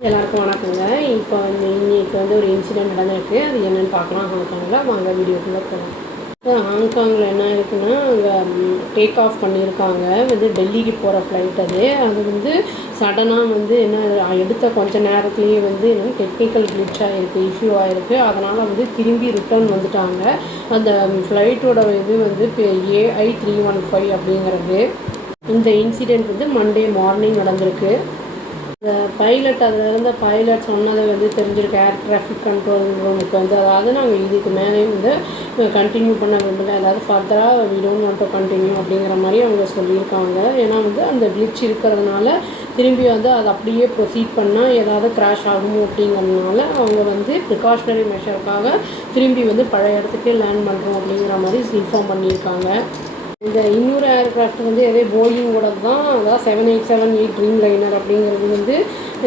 எல்லாருக்கும் வணக்கங்க. இப்போ இன்னைக்கு ஒரு இன்சிடெண்ட் நடந்திருக்கு. அது என்னென்னு பார்க்கலாம் ஹாங்காங்கில். வாங்க வீடியோக்குள்ளே போகலாம். ஹாங்காங்கில் என்ன இருக்குன்னா, அங்கே டேக் ஆஃப் பண்ணியிருக்காங்க. டெல்லிக்கு போகிற ஃப்ளைட் அது. அது சடனாக என்ன எடுத்த கொஞ்ச நேரத்துலேயே என்னென்னு டெக்னிக்கல் கிளிச் ஆகிருக்கு, இஷ்யூ ஆகிருக்கு. அதனால் திரும்பி ரிட்டர்ன் வந்துட்டாங்க. அந்த ஃப்ளைட்டோட AI315 அப்படிங்கிறது. இந்த இன்சிடெண்ட் மண்டே மார்னிங் நடந்திருக்கு. இந்த பைலட் அதில் இருந்த பைலட் சொன்னதை தெரிஞ்சிருக்கு ஏர் டிராஃபிக் கண்ட்ரோல் ரூமுக்கு அதாவது நாங்கள் இதுக்கு மேலே கண்டினியூ பண்ண விரும்பல, அதாவது ஃபர்தராக we don't want to continue அப்படிங்கிற மாதிரி அவங்க சொல்லியிருக்காங்க. ஏன்னா அந்த கிளிச் இருக்கிறதுனால திரும்பி அது அப்படியே ப்ரொசீட் பண்ணால் ஏதாவது கிராஷ் ஆகுமோ அப்படிங்கிறதுனால அவங்க ப்ரிகாஷனரி மெஷருக்காக திரும்பி பழைய இடத்துக்கே லேண்ட் பண்ணுறோம் அப்படிங்கிற மாதிரி இன்ஃபார்ம் பண்ணியிருக்காங்க. இந்த இன்னொரு ஏர்க்ராஃப்ட் எதே போயிங்கோட தான், அதாவது 787-8 ட்ரீம் லைனர் அப்படிங்கிறது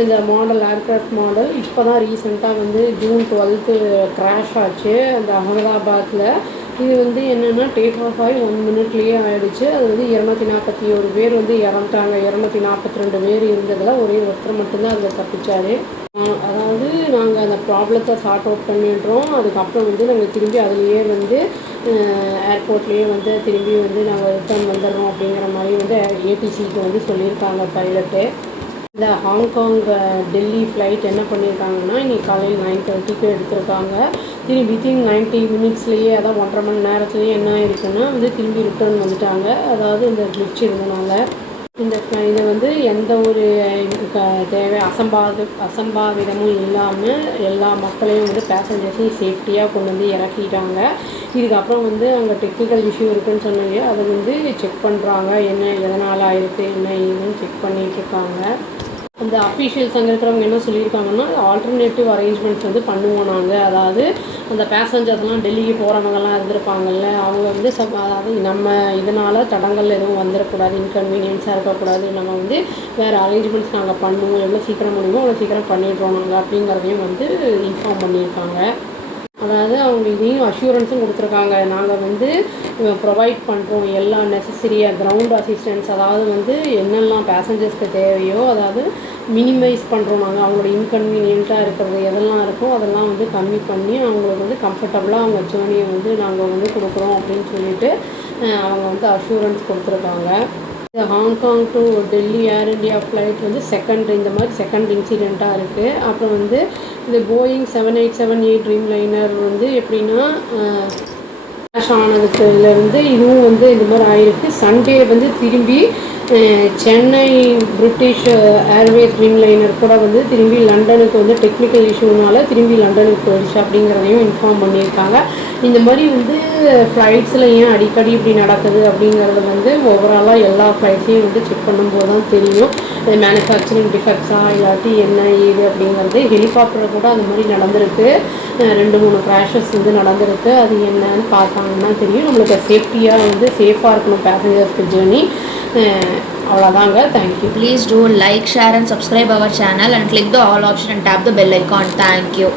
இந்த மாடல் ஏர்க்ராஃப்ட் மாடல் இப்போ தான் ரீசெண்டாக June 12 கிராஷ் ஆச்சு அந்த அகமதாபாத்தில். இது என்னென்னா டேக் ஆஃப் ஆகி 1 மினிட்லேயே ஆகிடுச்சு. அது 241 பேர் இறந்துட்டாங்க. 242 பேர் இருந்ததில் ஒரே ஒருத்தர் மட்டும்தான் அதில் தப்பிச்சார். அதாவது நாங்கள் அந்த ப்ராப்ளத்தை சார்ட் அவுட் பண்ணிடுறோம். அதுக்கப்புறம் நாங்கள் திரும்பி அதுலேயே ஏர்போர்ட்லேயே திரும்பி நாங்கள் ரிட்டர்ன் வந்துடுறோம் அப்படிங்கிற மாதிரி ஏடிசிக்கு சொல்லியிருக்காங்க பைலட்டு. இந்த ஹாங்காங் டெல்லி ஃப்ளைட் என்ன பண்ணியிருக்காங்கன்னா, இன்றைக்கி காலையில் 9:30க்கு எடுத்திருக்காங்க. திரும்பி வித்தின் 90 மினிட்ஸ்லேயே, அதான் 1.5 மணி நேரத்துலேயே என்ன ஆயிருக்குன்னா திரும்பி ரிட்டர்ன் வந்துட்டாங்க. அதாவது இந்த கிளிச் இருந்தனால இதை எந்த ஒரு தேவை அசம்பாவிதமும் இல்லாமல் எல்லா மக்களையும் பேசஞ்சர்ஸையும் சேஃப்டியாக கொண்டு இறக்கிட்டாங்க. இதுக்கப்புறம் அங்கே டெக்னிக்கல் இஷ்யூ இருக்குதுன்னு சொன்னாங்க. அதை செக் பண்ணுறாங்க. எதனால் ஆயிருக்கு என்ன ஏதுன்னு செக் பண்ணிகிட்ருக்காங்க. அந்த அஃபீஷியல்ஸ் அங்கே இருக்கிறவங்க என்ன சொல்லியிருக்காங்கன்னா, ஆல்டர்னேட்டிவ் அரேஞ்ச்மெண்ட்ஸ் பண்ணுவோம் நாங்கள். அதாவது அந்த பேசஞ்சர்ஸ்லாம் டெல்லிக்கு போகிறவங்கலாம் இருந்திருப்பாங்கல்ல, அவங்க அதாவது நம்ம இதனால் தடங்கள் எதுவும் வந்துடக்கூடாது, இன்கன்வீனியன்ஸாக இருக்கக்கூடாது. நம்ம வேறு அரேஞ்ச்மெண்ட்ஸ் நாங்கள் பண்ணுவோம், எவ்வளோ சீக்கிரம் முடியுமோ அவ்வளோ சீக்கிரம் பண்ணிடுறோம் நாங்கள் அப்படிங்கிறதையும் இன்ஃபார்ம் பண்ணியிருக்காங்க. அதாவது அவங்க இதையும் அஷூரன்ஸும் கொடுத்துருக்காங்க. நாங்கள் ப்ரொவைட் பண்ணுறோம் எல்லா நெசசரியாக கிரவுண்ட் அசிஸ்டன்ஸ், அதாவது என்னெல்லாம் பேசஞ்சர்ஸ்க்கு தேவையோ அதாவது மினிமைஸ் பண்ணுறோம். நாங்கள் அவங்களோட இன்கன்வீனியண்ட்டாக இருக்கிறது எதெல்லாம் இருக்கோ அதெல்லாம் கம்மி பண்ணி அவங்களுக்கு கம்ஃபர்டபுளாக அவங்க ஜேர்னியை நாங்கள் கொடுக்குறோம் அப்படின்னு சொல்லிட்டு அவங்க அஷூரன்ஸ் கொடுத்துருக்காங்க. Hong Kong to Delhi air India flight second இன்சிடெண்ட்டாக இருக்குது. அப்புறம் இந்த போயிங் 787-8 ட்ரீம் லைனர் எப்படின்னா கிராஷ் ஆனதுலேருந்து இதுவும் இந்த மாதிரி ஆகிருக்கு. சண்டே திரும்பி Chennai British Airways Dreamliner கூட திரும்பி லண்டனுக்கு டெக்னிக்கல் இஷ்யூனால திரும்பி லண்டனுக்கு போயிடுச்சு அப்படிங்கிறதையும் இன்ஃபார்ம் பண்ணியிருக்காங்க. இந்த மாதிரி ஃப்ளைட்ஸில் ஏன் அடிக்கடி இப்படி நடக்குது அப்படிங்கிறது ஓவராலாக எல்லா ஃப்ளைட்ஸையும் செக் பண்ணும்போது தான் தெரியும். மேனுஃபேக்சரிங் டிஃபெக்ட்ஸாக இல்லாட்டி என்ன ஏது அப்படிங்கிறது. ஹெலிகாப்டர் கூட அந்த மாதிரி நடந்திருக்கு. 2-3 கிராஷஸ் நடந்திருக்கு. அது என்னன்னு பார்த்தாங்கன்னா தெரியும். நம்மளுக்கு சேஃப்டியாக சேஃபாக இருக்கணும் பேசஞ்சர்ஸ்க்கு ஜேர்னி. அவ்வளோதாங்க. Thank you. Please do like, share and subscribe our channel and click the all option and tap the bell icon. Thank you.